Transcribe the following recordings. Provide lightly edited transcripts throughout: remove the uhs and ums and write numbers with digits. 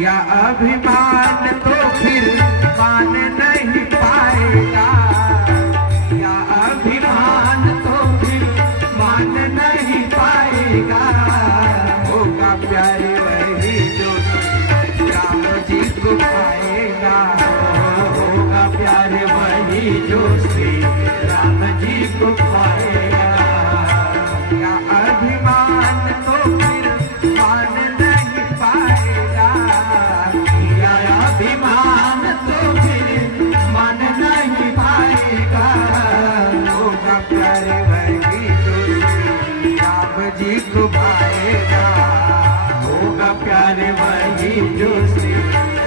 या अभिमान तो फिर मान नहीं पाएगा, या अभिमान तो फिर मान नहीं पाएगा। होगा प्यारे वही जो राम जी को पाएगा, होगा प्यारे वही जो श्री राम जी को पाएगा। या अभिमान तो फिर मान नहीं पाएगा, या अभिमान तो फिर मान नहीं पाएगा। होगा प्यारे वही जो श्री राम जी को पाएगा, होगा प्यारे वही जो श्री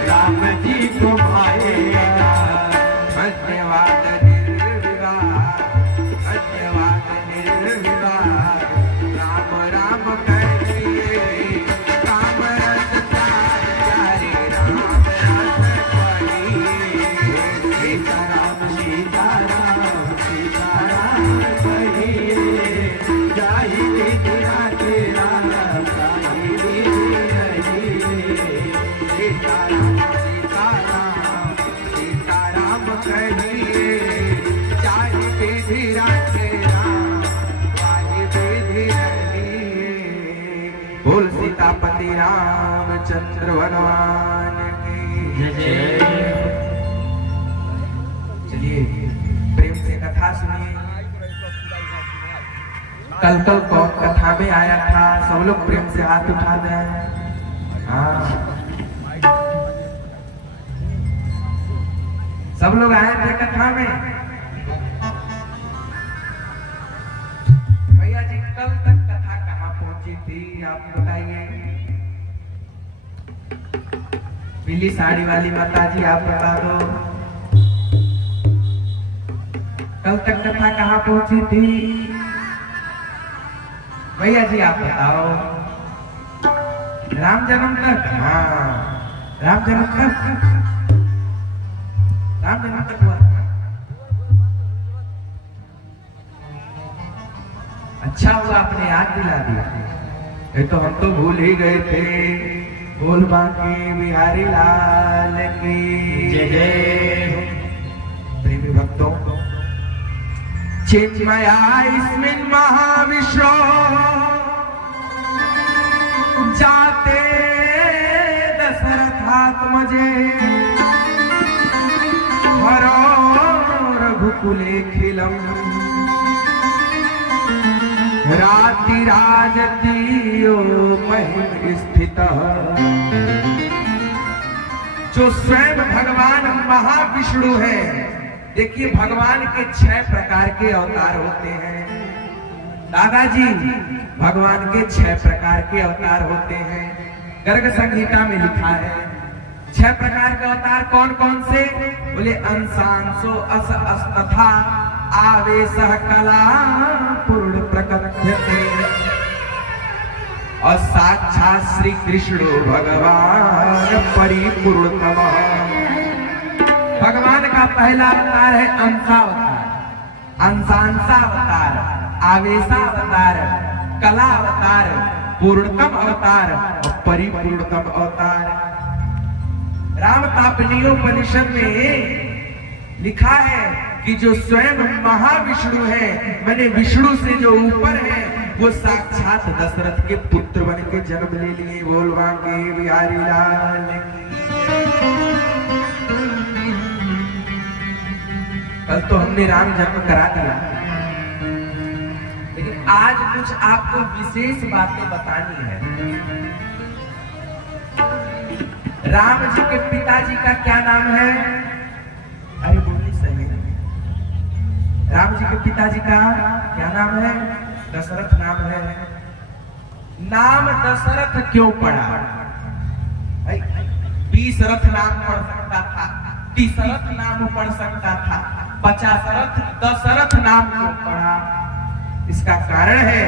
राम जी को पाएगा। धन्यवाद निर्विवाद, धन्यवाद निर्विवाद। राम राम कहिए, राम रस प्यार प्यारे राम रस कहिए। सीताराम सीताराम सीताराम कहिए, जाहि विधि राधे राम ताहि विधि रहिए। सीताराम सीताराम सीताराम कहिए, जाहि विधि राधे राम ताहि विधि रहिए। बोल सीतापति रामचंद्र भगवान की जय। चलिए प्रेम से कथा सुनिए। कल कौन कथा में आया था? सब लोग प्रेम से हाथ उठा दें। हाँ, सब लोग आए थे कथा में। भैया जी कल तक कथा कहाँ पहुंची थी आप बताइए? पीली साड़ी वाली माता जी आप बता दो, कल तक कथा कहाँ पहुंची थी? भैया जी आप बताओ। राम जन्म तक? हाँ, राम जन्म तक, राम जन्म तक हुआ। अच्छा हुआ आपने याद दिला दिया, ये तो हम तो भूल ही गए थे। बोल बांके बिहारी लाल की जय जय। प्रेमी भक्तों, चिन्मया इस्मिन् महाविश्व जाते दशरथात्मजे हरो रघुकुलेखिलम् रातिराजतीयो महिम स्थितः। जो स्वयं भगवान महाविष्णु है। देखिए भगवान के 6 प्रकार के अवतार होते हैं दादाजी। भगवान के 6 प्रकार के अवतार होते हैं, गर्ग संहिता में लिखा है। 6 प्रकार के अवतार कौन कौन से? बोले अंशांशो अस अस्तथा आवेशः कला पूर्ण प्रकथ्यते। और साक्षात श्री कृष्ण भगवान परिपूर्णतम। भगवान का पहला अवतार है अंशावतार, अंशांशावतार, आवेशावतार, कला अवतार, पूर्णतम अवतार और परिपूर्णतम अवतार। राम तापनीयोपनिषद में लिखा है कि जो स्वयं महाविष्णु है, मैंने विष्णु से जो ऊपर है, वो साक्षात दशरथ के पुत्र बन के जन्म ले लिए। बोल बांके बिहारी लाल की। कल तो हमने राम जन्म करा दिया, लेकिन आज कुछ आपको विशेष बातें बतानी है। राम जी के पिताजी का क्या नाम है? अरे बोलिए सही। राम जी के पिताजी का क्या नाम है? दशरथ नाम है। नाम दशरथ क्यों पड़ा? 20 रथ नाम पढ़ सकता था, 30 रथ नाम पढ़ सकता था, 50 रथ 10 रथ नाम क्यों पढ़ा? इसका कारण है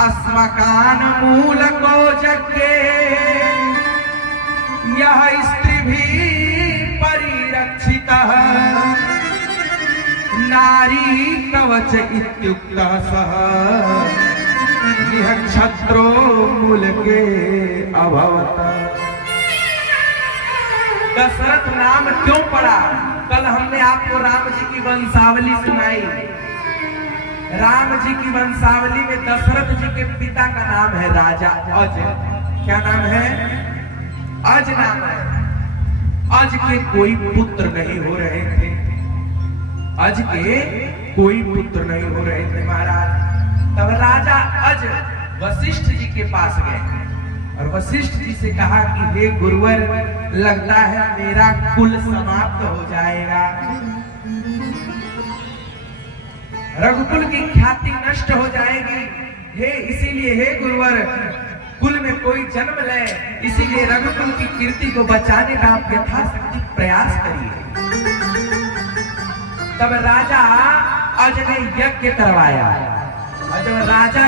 अस्मकान मूल को जगे यह स्त्री भी परिरक्षिता नारी कवच इत्युक्तः सह यह क्षत्रो मूल के अभवत। दशरथ नाम क्यों पड़ा? कल हमने आपको राम जी की वंशावली सुनाई। राम जी की वंशावली में दशरथ जी के पिता का नाम है राजा अज। क्या नाम है? अज नाम है। अज के कोई पुत्र नहीं हो रहे थे। अज के कोई पुत्र नहीं हो रहे थे महाराज। तब राजा अज वशिष्ठ जी के पास गए और वशिष्ठ जी से कहा कि हे गुरुवर, लगता है मेरा कुल समाप्त हो जाएगा, रघुकुल की ख्याति नष्ट हो जाएगी। इसीलिए हे गुरुवर, कुल में कोई जन्म ले, इसीलिए रघुकुल की कीर्ति को बचाने का आप यथाशक्ति प्रयास करिए। तब राजा अज ने यज्ञ करवाया और जब राजा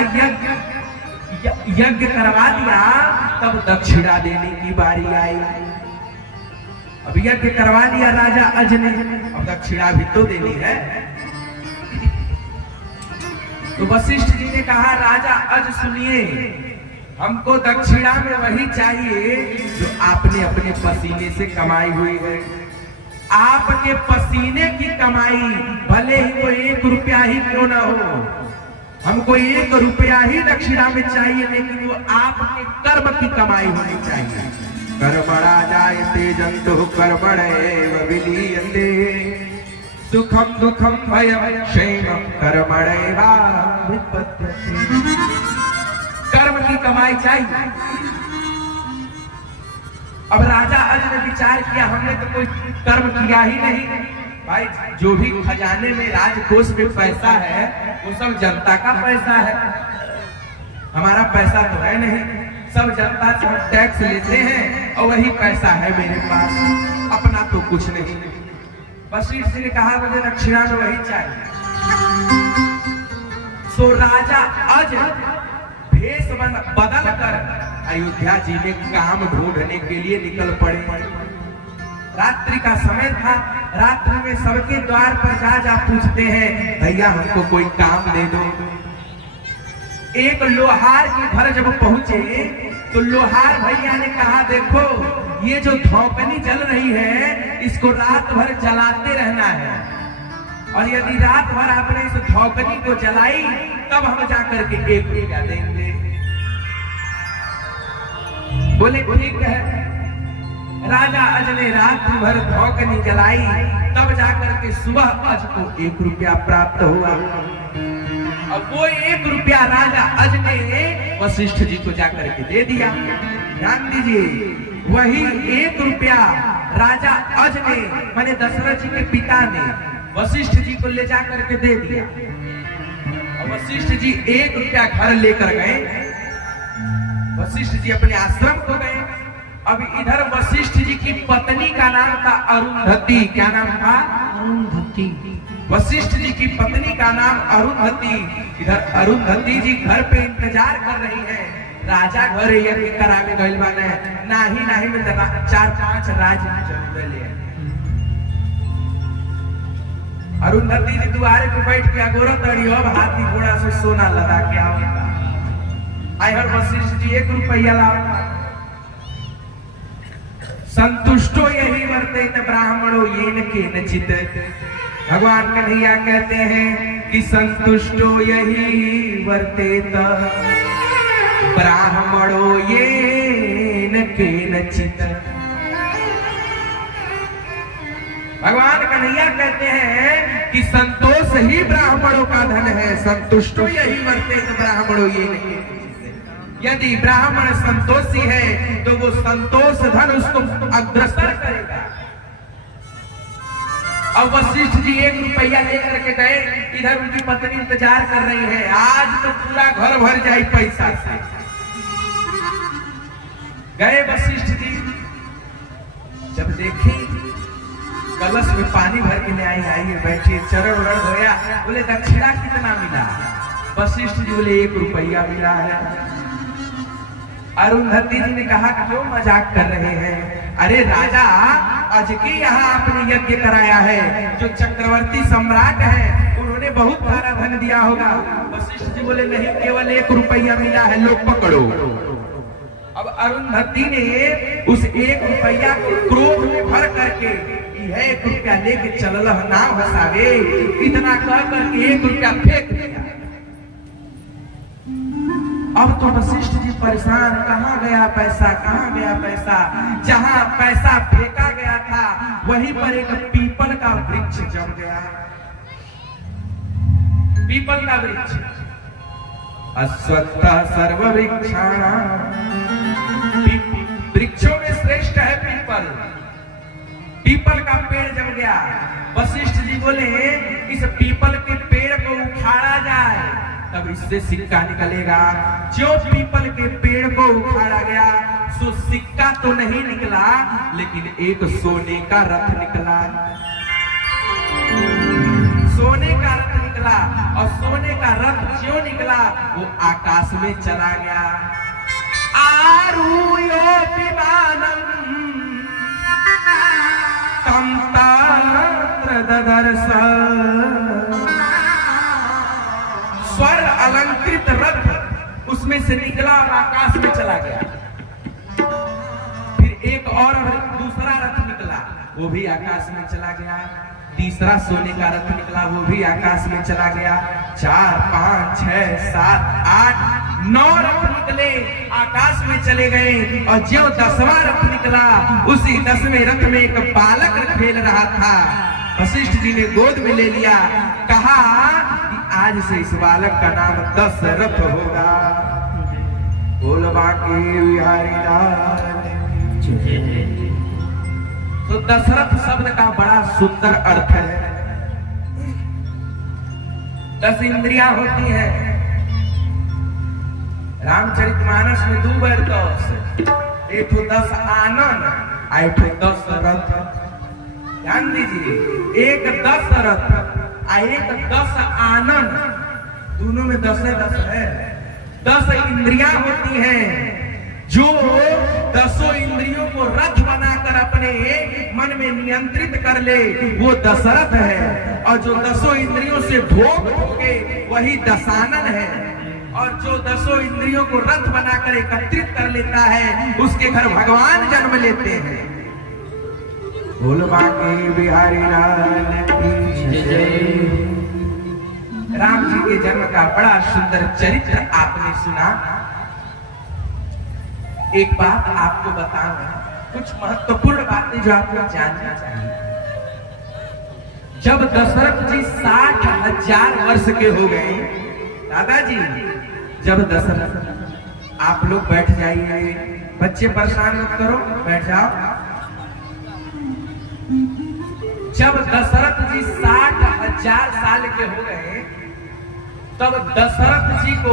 यज्ञ करवा दिया तब दक्षिणा देने की बारी आई। अब यज्ञ करवा दिया राजा अज ने, अब दक्षिणा भी तो देनी है। तो वशिष्ठ जी ने कहा राजा अज सुनिए, हमको दक्षिणा में वही चाहिए जो आपने अपने पसीने से कमाई हुई है। आपके पसीने की कमाई, भले ही वो 1 रुपया ही क्यों ना हो, हमको 1 रुपया ही दक्षिणा में चाहिए, लेकिन वो आपके कर्म की कमाई होनी चाहिए। कर्मणा जायते जन्तुः कर्मणैव विलीयते सुखम दुखम भयम क्षेमम कर्मणैवाभिपद्यते। कर्म की कमाई चाहिए। अब राजा अज ने विचार किया, हमने तो कोई कर्म किया ही नहीं। भाई, जो भी खजाने में राजकोष में पैसा है वो सब जनता का पैसा है, हमारा पैसा तो है नहीं। सब जनता से हम टैक्स लेते हैं और वही पैसा है मेरे पास, अपना तो कुछ नहीं। वशिष्ठ जी ने कहा मुझे दक्षिणा में वही चाहिए। सो राजा अज भेष बदल कर अयोध्या जी में काम ढूंढने के लिए निकल पड़े। रात्रि का समय था। रात्रि में सबके द्वार पर जा पूछते हैं, भैया हमको कोई काम दे दो। एक लोहार के घर जब पहुंचे तो लोहार भैया ने कहा, देखो ये जो धौकनी जल रही है इसको रात भर जलाते रहना है, और यदि रात भर आपने इस धौकनी को जलाई तब हम जाकर के 1 रुपया देंगे। बोले ठीक है। राजा अज ने रात भर धौकनी जलाई, तब जाकर के सुबह अज को 1 रुपया प्राप्त हुआ। अब वो 1 रुपया राजा अज ने वशिष्ठ जी को जाकर के दे दिया। ध्यान दीजिए, वही 1 रुपया राजा अज ने, माने दशरथ जी के पिता ने वशिष्ठ जी को ले जाकर के दे दिया। और वशिष्ठ जी 1 रुपया घर लेकर गए। वशिष्ठ जी अपने आश्रम को गए। अब इधर वशिष्ठ जी की पत्नी का नाम था अरुंधति। क्या नाम था? अरुंधति। वशिष्ठ जी की पत्नी का नाम अरुंधति। इधर अरुंधति जी घर पे इंतजार कर रही है। राजा घर यज्ञ करावे गइल बाने, नाही में 4-5 राज जरूर ले। अरुंधति जी द्वारे पे बैठ के अगोरत रही, अब हाथी घोड़ा से सोना लगा के आवता। आई हर वशिष्ठ जी 1 रुपया लाओ। संतुष्टो यही वर्तेत ब्राह्मणो येन केनचित्। भगवान कन्हैया कहते हैं कि संतुष्टो यही वर्तेत ब्राह्मणो येन केनचित्। भगवान कन्हैया कहते हैं कि संतोष ही ब्राह्मणों का धन है। संतुष्टो यही वर्तेत ब्राह्मणो येन केनचित्। यदि ब्राह्मण संतोषी है तो वो संतोष धन उसको अग्रसर करेगा। अब वशिष्ठ जी 1 रुपया लेकर के गए। इधर उनकी पत्नी इंतजार कर रही है, आज तो पूरा घर भर जाए पैसा से। गए वशिष्ठ जी, जब देखी कलश में पानी भर के ले आई, आइए बैठिए, चरण उरण धोया। बोले दक्षिणा कितना मिला? वशिष्ठ जी बोले 1 रुपया मिला है। अरुंधति जी ने कहा क्यों मजाक कर रहे हैं? अरे राजा आज के यहाँ आपने यज्ञ कराया है, जो चक्रवर्ती सम्राट है उन्होंने बहुत सारा धन दिया होगा। वशिष्ठ जी बोले नहीं, केवल 1 रुपया मिला है, लो पकड़ो। अब अरुंधति ने उस 1 रुपया को क्रोध में भर करके 1 रुपया लेके चलल ना हसावे, इतना कह करके 1 रुपया फेंक दिया। अब तो वशिष्ठ जी परेशान, कहाँ गया पैसा, कहाँ गया पैसा? जहाँ पैसा फेंका गया था वहीं पर एक पीपल का वृक्ष जम गया। पीपल का वृक्ष, अश्वत्थ सर्व वृक्षाणां, वृक्षों में श्रेष्ठ है पीपल। पीपल का पेड़ जम गया। वशिष्ठ जी बोले इस पीपल के पेड़ को उखाड़ा जाए तब इससे सिक्का निकलेगा। जो पीपल के पेड़ को उखाड़ा गया सो सिक्का तो नहीं निकला, लेकिन एक सोने का रथ निकला। सोने का रथ निकला, और सोने का रथ जो निकला वो आकाश में चला गया। आरूयो विमानम तम तत्र ददर्श, स्वर्ण अलंकृत रथ उसमें से निकला और आकाश में चला गया। फिर एक और दूसरा रथ निकला, वो भी आकाश में चला गया। तीसरा सोने का रथ निकला, वो भी आकाश में चला गया। 4, 5, 6, 7, 8, 9 रथ निकले, आकाश में चले गए। और जो 10वां रथ निकला, उसी 10वें रथ में एक बालक खेल रहा था। वशिष्ठ जी ने गोद में ले लिया, कहा आज से इस बालक का नाम दशरथ होगा। बोल बाकी बिहारी लाल। तो दशरथ शब्द का बड़ा सुंदर अर्थ है। 10 इंद्रियां होती हैं। रामचरितमानस में 2 बार 10, एक तो 10 आनन, एक तो 10 रथ। ध्यान दीजिए, एक 10 रथ, एक 10 आनन, दोनों में 10 है। 10 इंद्रियां होती हैं। जो 10 इंद्रियों को रथ बनाकर अपने मन में नियंत्रित कर ले वो दशरथ है, और जो 10 इंद्रियों से भोग भोगे वही दशानन है। और जो 10 इंद्रियों को रथ बनाकर एकत्रित कर लेता है उसके घर भगवान जन्म लेते हैं। बोल बाकी बिहारी लाल की जय। राम जी के जन्म का बड़ा सुंदर चरित्र आपने सुना। एक बात आपको बताऊं, कुछ महत्वपूर्ण बातें जो आपको जानना चाहिए। जब दशरथ जी 60,000 वर्ष के हो गए, दादाजी जब दशरथ, आप लोग बैठ जाइए, बच्चे परेशान मत करो, बैठ जाओ। जब दशरथ जी 60,000 साल के हो गए तब दशरथ जी को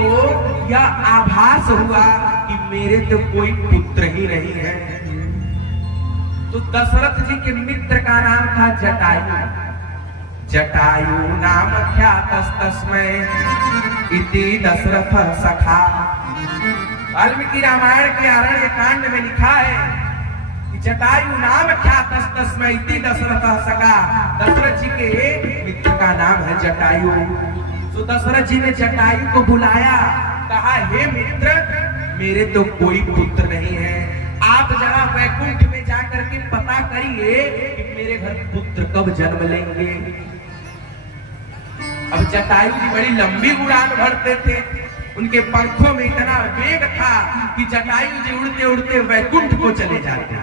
यह आभास हुआ कि मेरे तो कोई पुत्र ही नहीं है। तो दशरथ जी के मित्र का नाम था जटायु। जटायु नाम ख्यातस्तस्मै इति दशरथ सखा। वाल्मीकि रामायण के आरण्य कांड में लिखा है कि जटायु नाम ख्यातस्तस्मै इति दशरथ सखा। दशरथ जी के मित्र का नाम है जटायु। तो दशरथ जी ने जटायु को बुलाया, कहा हे मित्र, मेरे तो कोई पुत्र नहीं है, आप जरा वैकुंठ में जाकर के पता करिए कि मेरे घर पुत्र कब जन्म लेंगे। अब जटायु जी बड़ी लंबी उड़ान भरते थे, उनके पंखों में इतना वेग था कि जटायु जी उड़ते उड़ते वैकुंठ को चले जाते।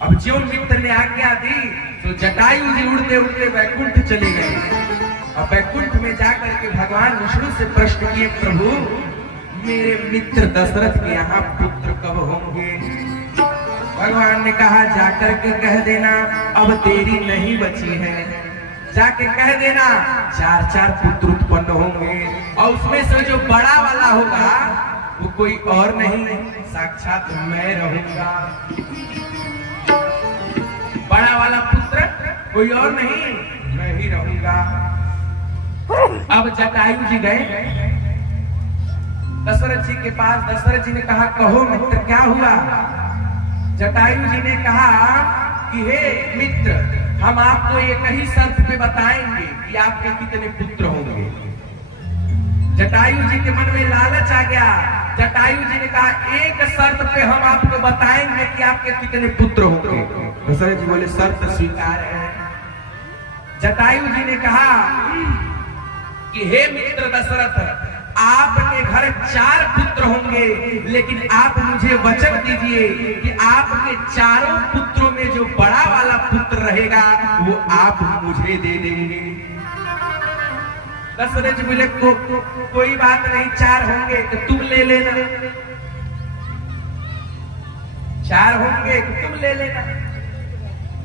अब जो मित्र ने आज्ञा दी तो जटायु जी उड़ते उड़ते वैकुंठ चले गए। और वैकुंठ में जाकर के भगवान विष्णु से प्रश्न किए, प्रभु मेरे मित्र दशरथ के यहाँ पुत्र कब होंगे। भगवान ने कहा जाकर के कह देना अब देरी नहीं बची है, जाके कह देना 4-4 पुत्र उत्पन्न होंगे, और उसमें से जो बड़ा वाला होगा वो कोई और नहीं, साक्षात मैं रहूंगा। बड़ा वाला पुत्र कोई और नहीं, मैं ही रहूंगा। अब जटायु जी गए दशरथ जी के पास। दशरथ जी ने कहा, कहो मित्र क्या हुआ? जटायु जी ने कहा कि हे मित्र, हम आपको एक ही शर्त पे बताएंगे कि आपके कितने पुत्र होंगे। जटायु जी के मन में लालच आ गया। जटायु जी ने कहा, एक शर्त पे हम आपको बताएंगे कि आपके कितने पुत्र होंगे। दशरथ जी बोले, शर्त स्वीकार है। जटायु जी ने कहा कि हे मित्र दशरथ, आपके घर 4 पुत्र होंगे, लेकिन आप मुझे वचन दीजिए कि आपके चारों पुत्रों में जो बड़ा वाला पुत्र रहेगा वो आप मुझे दे देंगे। दशरथ जी बोले, कोई बात नहीं, 4 होंगे तो तुम ले लेना। 4 होंगे तो तुम ले लेना।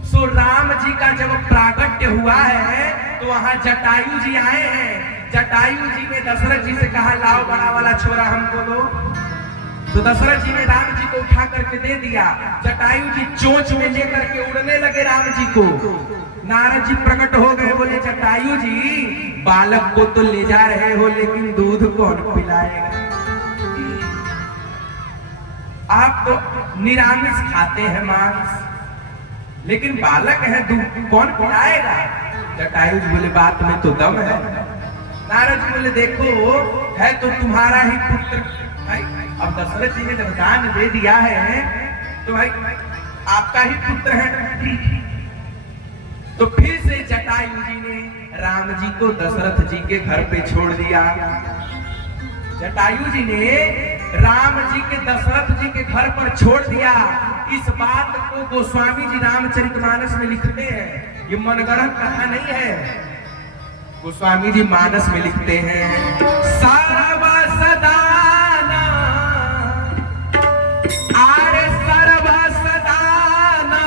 सो राम जी का जब प्राकट्य हुआ है तो वहां जटायु जी आए हैं। जटायु जी ने दशरथ जी से कहा, लाओ बड़ा वाला छोरा हमको दो। तो दशरथ जी ने राम जी को उठा करके दे दिया। जटायु जी चोंच में लेकर के उड़ने लगे राम जी को। नारद जी प्रकट हो गए, बोले, जटायु जी बालक को तो ले जा रहे हो, लेकिन दूध कौन पिलाएगा? आप तो निरामिष खाते हैं मांस, लेकिन बालक है, दूध कौन पिलाएगा? जटायु जी बोले, बात में तो दम है। नारद जी बोले, देखो है तो तुम्हारा ही पुत्र। अब दशरथ जी ने जब दान दे दिया है तो भाई आपका ही पुत्र है। तो फिर से जटायु जी ने राम जी को दशरथ जी के घर पे छोड़ दिया। जटायु जी ने राम जी के दशरथ जी के घर पर छोड़ दिया। इस बात को गोस्वामी जी रामचरितमानस में लिखते हैं, ये मनगढ़ंत कथा नहीं है। गोस्वामी जी मानस में लिखते हैं, सर्व सदाना आरे सर्व सदाना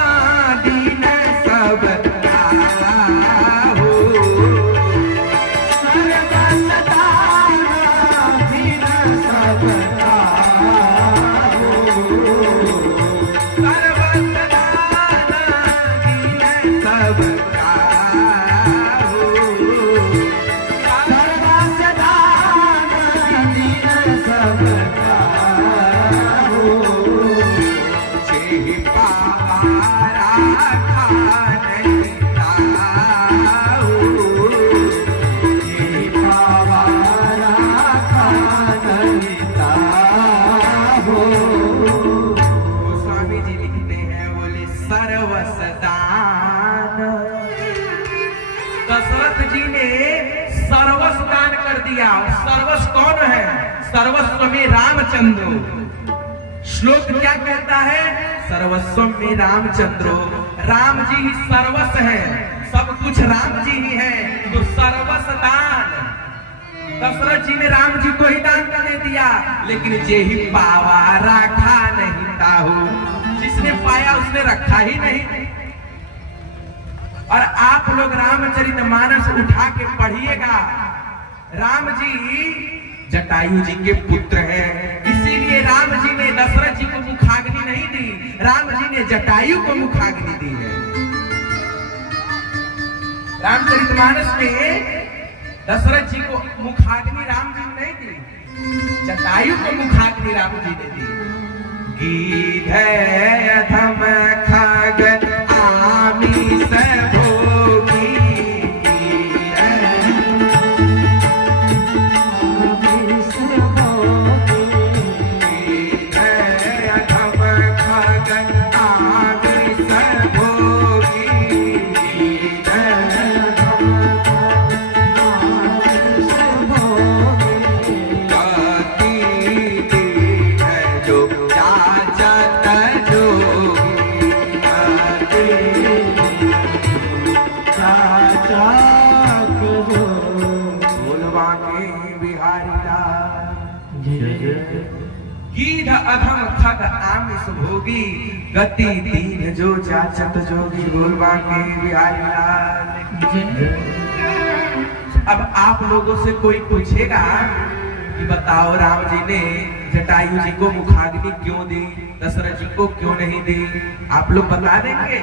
दीन सब हो, सर्व सदाना दीन सब हो, सर्व सदाना दीन सब सर्वस्व कौन है? सर्वस्व में रामचंद्र। श्लोक क्या कहता है? सर्वस्व में रामचंद्र। राम जी ही सर्वस्व है, सब कुछ राम जी ही है। तो सर्वस्व दान दशरथ जी ने राम जी को ही दान करने दिया। लेकिन जे ही पावा रखा नहीं ताहू, जिसने पाया उसने रखा ही नहीं। और आप लोग रामचरितमानस उठा के पढ़िएगा। राम जी जटायु जी के पुत्र हैं, इसीलिए राम जी ने दशरथ जी को मुखाग्नि नहीं दी, राम जी ने जटायु को मुखाग्नि दी है। रामचरितमानस में दशरथ जी को मुखाग्नि राम जी ने नहीं दी, जटायु को मुखाग्नि राम जी ने दी। गीध अधम खग आमीस भोगी, गीध अधम खग आमिष भोगी, गति दीन जो जाचत जोगी, बोलवा के बिहारी लाल। अब आप लोगों से कोई पूछेगा कि बताओ राम जी ने जटायु जी को मुखाग्नि क्यों दी, दशरथ जी को क्यों नहीं दी? आप लोग बता देंगे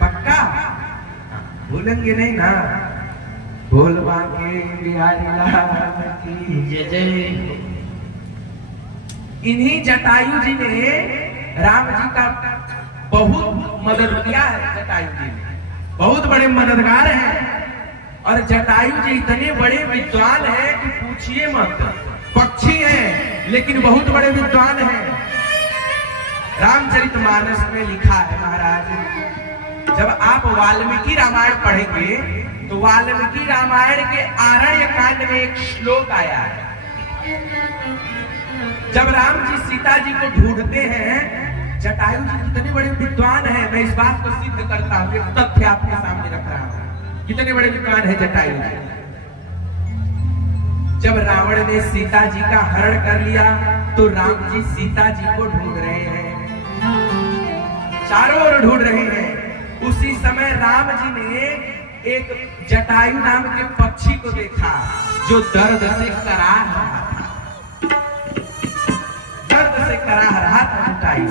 पक्का? भूलेंगे नहीं ना? बोल बांके बिहारी लाल की जय जय। इन्हीं जटायु जी ने राम जी का बहुत मदद किया है। जटायु जी बहुत बड़े मददगार हैं और जटायु जी इतने बड़े विद्वान हैं कि पूछिए मत। पक्षी हैं लेकिन बहुत बड़े विद्वान हैं। रामचरितमानस में लिखा है महाराज, जब आप वाल्मीकि रामायण पढ़ेंगे तो वाल्मीकि रामायण के आरण्य कांड में एक श्लोक आया है। जब राम जी सीता जी को ढूंढते हैं, जटायु जी कितने बड़े विद्वान हैं, मैं इस बात को सिद्ध करता हूं, एक तथ्य आपके सामने रख रहा हूं, कितने बड़े विद्वान हैं जटायु जी। जब रावण ने सीता जी का हरण कर लिया तो राम जी सीता जी को ढूंढ रहे हैं, चारों ओर ढूंढ रहे हैं। उसी समय राम जी ने एक जटायु नाम के पक्षी को देखा जो दर्द से कराह रहा था, दर्द से कराह रहा था जटायु।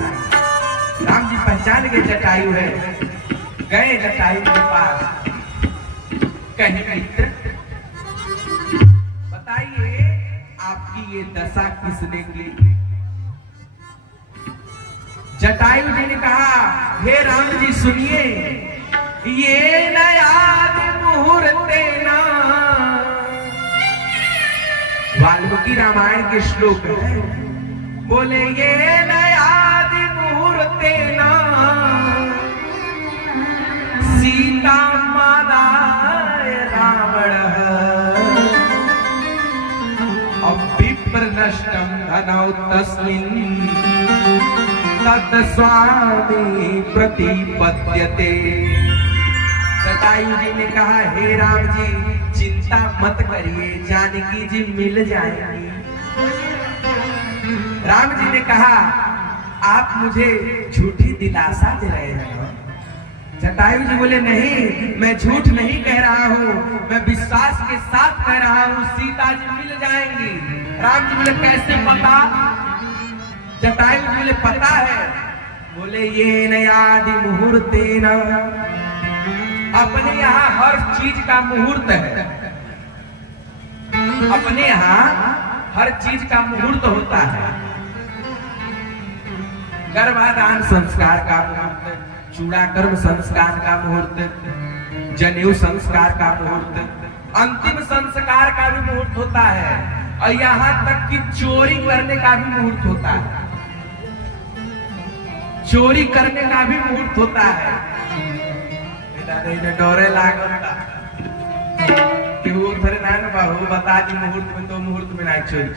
राम जी पहचान के जटायु है, गए जटायु के पास, कहे मित्र बताइए आपकी ये दशा किसने की? जटायु जी ने कहा, हे राम जी सुनिए, ये नयाद मुहूर्ते ना, वाल्मीकि रामायण के श्लोक है, बोले ये नयाद मुहूर्ते ना, सीता मादाय रावण अविप्र नष्टम धनौ तस्मिन् तत् स्वामी प्रतिपद्यते। जटायु जी ने कहा, हे राम जी चिंता मत करिए, जानकी जी मिल जाएंगी। राम जी ने कहा, आप मुझे झूठी दिलासा दे रहे हैं। जटायु जी बोले, नहीं मैं झूठ नहीं कह रहा हूँ, मैं विश्वास के साथ कह रहा हूँ, सीता जी मिल जाएंगी। राम जी बोले, कैसे पता? जटायु जी बोले, पता है। बोले, ये नयादि मुहूर्तेन, अपने यहाँ हर चीज का मुहूर्त है, अपने यहाँ हर चीज का मुहूर्त होता है। गर्भाधान संस्कार का मुहूर्त, चूड़ाकर्म संस्कार का मुहूर्त, जनेऊ संस्कार का मुहूर्त, अंतिम संस्कार का भी मुहूर्त होता है, और यहाँ तक कि चोरी करने का भी मुहूर्त होता है, चोरी करने का भी मुहूर्त होता है। डोरे लागता कि वो फिर ना बाबू बता दी मुहूर्त में, तो मुहूर्त में नहीं चोरी,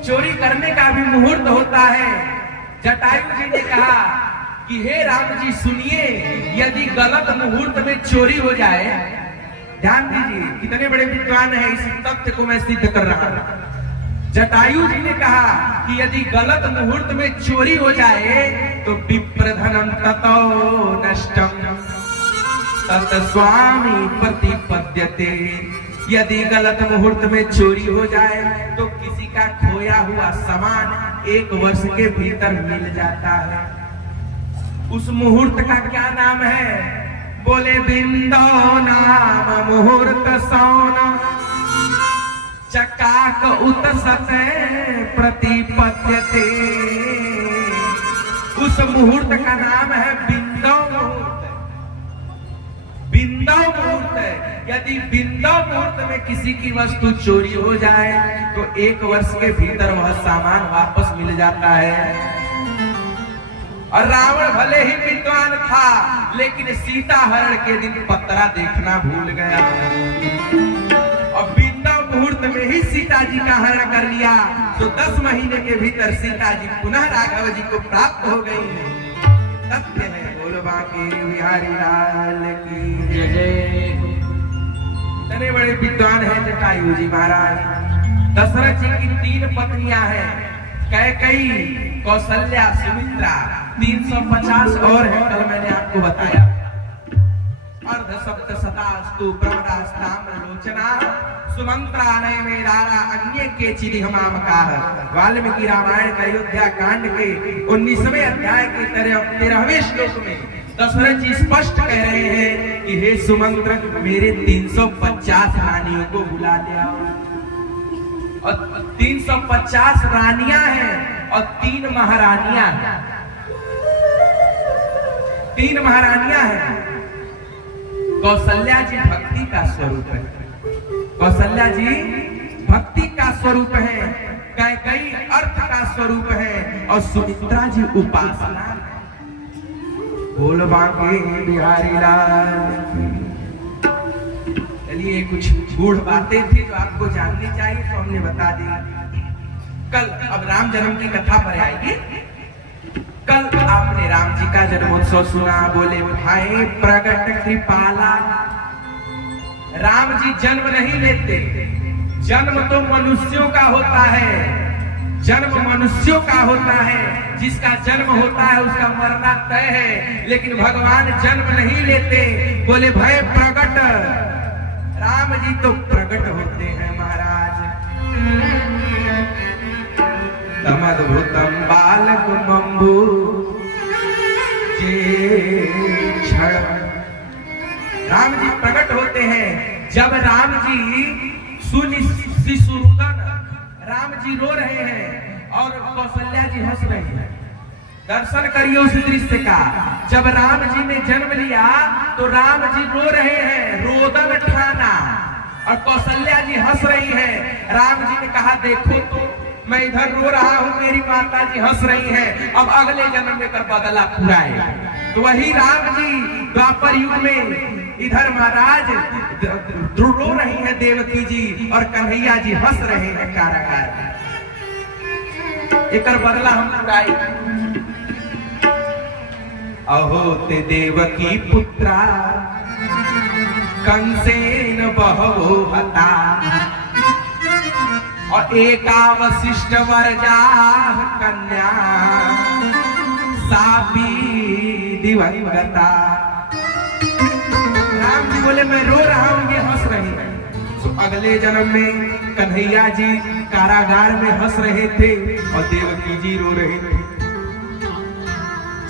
चोरी करने का भी मुहूर्त होता है। जटायु जी ने कहा कि हे राम जी सुनिए, यदि गलत मुहूर्त में चोरी हो जाए, ध्यान दीजिए कितने बड़े विद्वान हैं, इस तथ्य को मैं सिद्ध कर रहा हूं। जटायु जी ने कहा कि यदि गलत मुहूर्त में चोरी हो जाए तो विप्रधनम ततो नष्टम तत् स्वामी प्रतिपद्यते। यदि गलत मुहूर्त में चोरी हो जाए तो किसी का खोया हुआ सामान 1 वर्ष के भीतर मिल जाता है। उस मुहूर्त का क्या नाम है? बोले, बिंदो नाम मुहूर्त सौना चकाक उत्सते प्रतिपद्यते। उस मुहूर्त का नाम है बिंदो मुहूर्त। बिंदो मुहूर्त, यदि बिंदो मुहूर्त में किसी की वस्तु चोरी हो जाए तो 1 वर्ष के भीतर वह सामान वापस मिल जाता है। और रावण भले ही विद्वान था, लेकिन सीता हरण के दिन पत्रा देखना भूल गया, और बिंदो मुहूर्त में ही सीता जी का हरण कर लिया, तो 10 महीने के भीतर सीता जी पुनः राघव जी को प्राप्त हो गई। सत्य है। बोलो बांके बिहारी लाल की जय जय। इतने बड़े विद्वान हैं जटायु जी महाराज। दशरथ जी की 3 पत्नियां हैं, कैकेयी, कौशल्या, सुमित्रा, 350 और है, कल मैंने आपको बताया। अर्ध सप्त सतास्तु प्रमदास्ताम्रलोचना सुमंत्रालय में दारा अन्य के चिदि हमामकार। वाल्मीकि रामायण का अयोध्या कांड के 19वें अध्याय के 13वें श्लोक में दशरथ जी स्पष्ट कह रहे हैं कि हे सुमंत्र, मेरे 350 रानियों को बुला लिया। और 350 रानियां हैं और 3 महारानियां हैं। 3 महारानियां हैं। कौशल्या जी भक्ति का स्वरूप है। कौशल्या जी भक्ति का स्वरूप है, कैकेयी अर्थ का स्वरूप है और सुमित्रा जी उपासना। बोल बांके बिहारी लाल। चलिए, कुछ गूढ़ बातें थी जो आपको जाननी चाहिए तो हमने बता दी। कल अब राम जन्म की कथा पर आएगी। कल आपने राम जी का जन्मोत्सव सुना। बोले भाई प्रगट कृपाला। राम जी जन्म नहीं लेते, जन्म तो मनुष्यों का होता है। जन्म मनुष्यों का होता है। जिसका जन्म होता है उसका मरना तय है, लेकिन भगवान जन्म नहीं लेते। बोले भय प्रगट। राम जी तो प्रगट होते हैं महाराज। तमद्भुतम बालक बंबू राम जी प्रकट होते हैं। जब राम जी शिशुरुदन राम जी रो रहे हैं और कौशल्या जी हंस रही है। दर्शन करिए उस दृश्य का। जब राम जी ने जन्म लिया तो राम जी रो रहे हैं, रोदन ठाना, और कौशल्या जी हंस रही है। राम जी ने कहा देखो तो मैं इधर रो रहा हूँ, मेरी माता जी हंस रही है। अब अगले जन्म में कर बदला पूरा है। तो वही राम जी द्वापर युग में इधर महाराज रो रही है देवकी जी और कन्हैया जी हंस रहे हैं कारागार। एक बदला हम चुकाई। अहो ते देवकी पुत्रा कंसेन बहवो हता और एका वशिष्ठ वरजा कन्या सापी दिवंगता। राम जी बोले मैं रो रहा हूं, ये हंस रही है। तो अगले जन्म में कन्हैया जी कारागार में हंस रहे थे और देवकी जी रो रहे थे।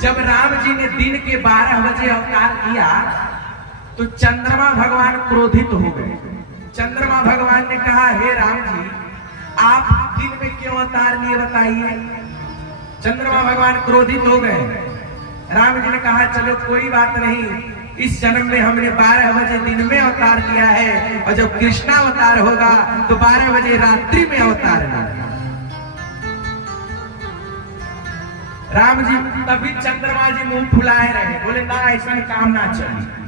जब राम जी ने दिन के 12 बजे अवतार किया तो चंद्रमा भगवान क्रोधित हो गए। चंद्रमा भगवान ने कहा हे राम जी, आप दिन में क्यों अवतार लिए बताइए। चंद्रमा भगवान क्रोधित हो गए। राम जी ने कहा चलो कोई बात नहीं, इस जन्म में हमने 12 बजे दिन में अवतार लिया है और जब कृष्णा अवतार होगा तो 12 बजे रात्रि में अवतार लेगा। राम जी तभी चंद्रमा जी मुंह फुलाए रहे, बोले ना ऐसा काम ना चले।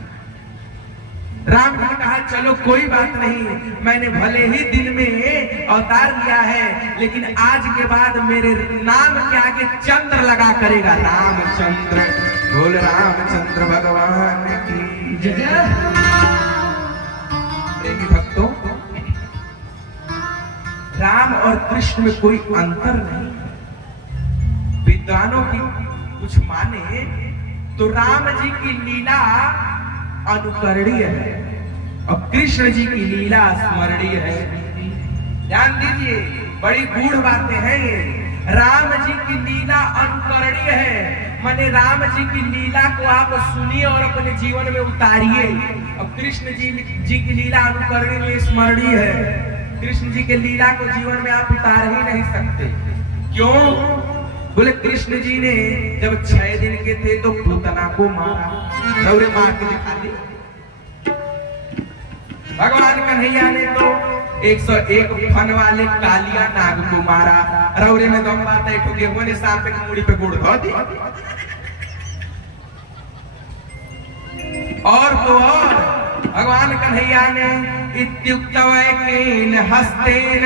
राम जी ने कहा चलो कोई बात नहीं, मैंने भले ही दिन में अवतार लिया है लेकिन आज के बाद मेरे नाम के आगे चंद्र लगा करेगा रामचंद्र। बोल रामचंद्र भगवान की जय। प्रेमी भक्तों, राम और कृष्ण में कोई अंतर नहीं। विद्वानों की कुछ माने तो राम जी की लीला अनुकरणीय है और कृष्ण जी की लीला स्मरणीय है। ध्यान दीजिए, बड़ी गूढ़ बातें हैं ये। राम जी की लीला अनुकरणीय है, माने राम जी की लीला को आप सुनिए और अपने जीवन में उतारिए। और कृष्ण जी की लीला अनुकरणीय स्मरणीय है। कृष्ण जी के लीला को जीवन में आप उतार ही नहीं सकते। क्यों? बोले कृष्ण जी ने जब 6 दिन के थे तो पूतना को मारा, रौरे मार के दिखा दी। भगवान कन्हैया ने तो 101 फन वाले कालिया नाग को मारा। रौरे में दम बात है, ठुके हुए सांप के मुड़ी पे गोड़ धो दी। और तो और भगवान कन्हैया ने इत्युक्तवैकेन हस्तेन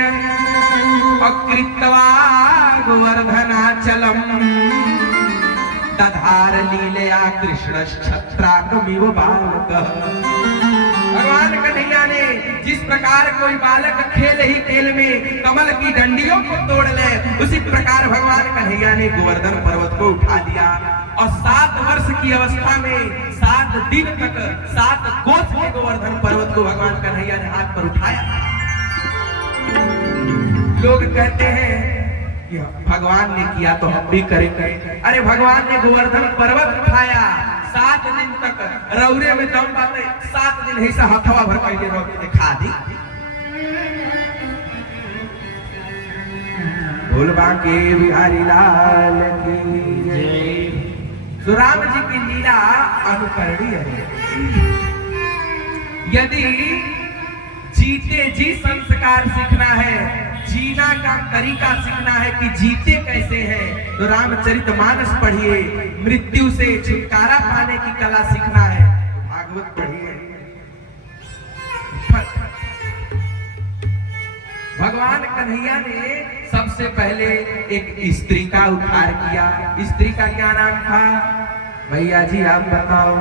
अकृत्वा गोवर्धनाचलम दधार लीलया कृष्णश्छत्राकमिव बालकः। भगवान कन्हैया ने जिस प्रकार कोई बालक खेल ही खेल में कमल की डंडियों को तोड़ ले, उसी प्रकार भगवान कन्हैया ने गोवर्धन पर्वत को उठा लिया और 7 वर्ष वर्ष की अवस्था में 7 दिन तक 7 कोस के गोवर्धन पर्वत को भगवान कन्हैया ने हाथ पर उठाया। लोग कहते हैं कि भगवान ने किया तो हम भी करेंगे। अरे भगवान ने गोवर्धन पर्वत उठाया, 7 दिन तक रौरे में दम बाटे, 7 दिन ऐसा हथवा भर पहले रौरे दिखा दी। भोलबा के बिहारी लाल की जय। तो राम जी की लीला अनुकरणीय है। यदि जीते जी संस्कार सीखना है, जीना का तरीका सीखना है कि जीते कैसे हैं, तो रामचरितमानस पढ़िए। मृत्यु से छुटकारा पाने की कला सीखना है तो भागवत पढ़िए। भगवान कन्हैया ने सबसे पहले एक स्त्री का उद्धार किया। स्त्री का क्या नाम था भैया जी, आप बताओ?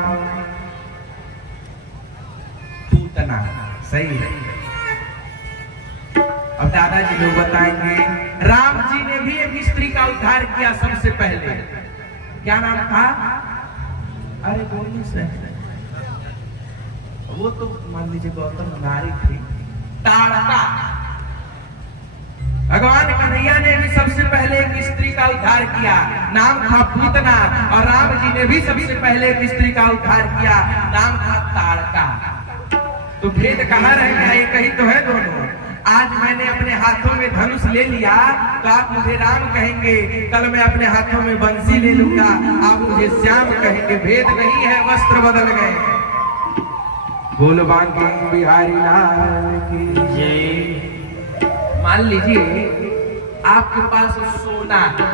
पूतना। सही है। अब दादाजी लोग बताएंगे। राम जी ने भी एक स्त्री का उद्धार किया सबसे पहले। क्या नाम था? अरे बोलिए सर। वो तो मान लीजिए गौतम नारी थी, ताड़का। भगवान कन्हैया ने भी सबसे पहले एक स्त्री का उद्धार किया, नाम था पूतना। और राम जी ने भी सबसे पहले एक स्त्री का उद्धार किया, नाम था ताड़का। तो भेद कहाँ रह गया? एक ही तो है दोनों। आज मैंने अपने हाथों में धनुष ले लिया तो आप मुझे राम कहेंगे, कल मैं अपने हाथों में बंसी ले लूंगा, आप मुझे श्याम कहेंगे। भेद नहीं है, वस्त्र बदल गए। भोलबा के बिहारी लाल की जय। मान लीजिए आपके पास सोना है,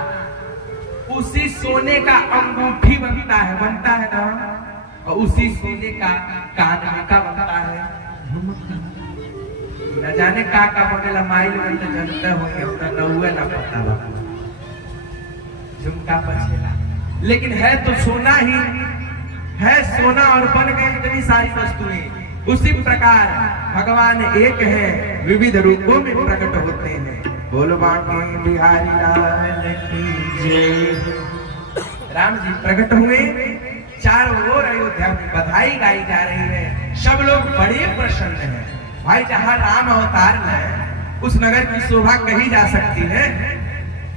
उसी सोने का अंगूठी बनता है ना, और उसी सोने का कान का बनता है। न जाने का बनेला माइल में तो जनता होंगे, तो नौवे ना पता बा झुमका पछेला, लेकिन है तो सोना ही है। सोना और बन गए इतनी सारी वस्तुएं। उसी प्रकार भगवान एक है, विविध रूपों में प्रकट होते हैं। भोलबा के बिहारी लाल की जय। राम जी प्रकट हुए, चारों ओर अयोध्या में बधाई गाई जा रही है। सब लोग बड़े प्रसन्न हैं। भाई जहाँ राम अवतार है उस नगर की शोभा कही जा सकती है।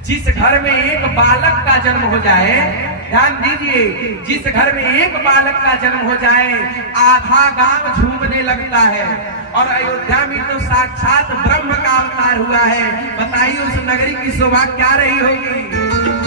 जिस घर में एक बालक का जन्म हो जाए, ध्यान दीजिए, जिस घर में एक बालक का जन्म हो जाए आधा गांव झूमने लगता है। और अयोध्या में तो साक्षात ब्रह्म का अवतार हुआ है। बताइए उस नगरी की शोभा क्या रही होगी?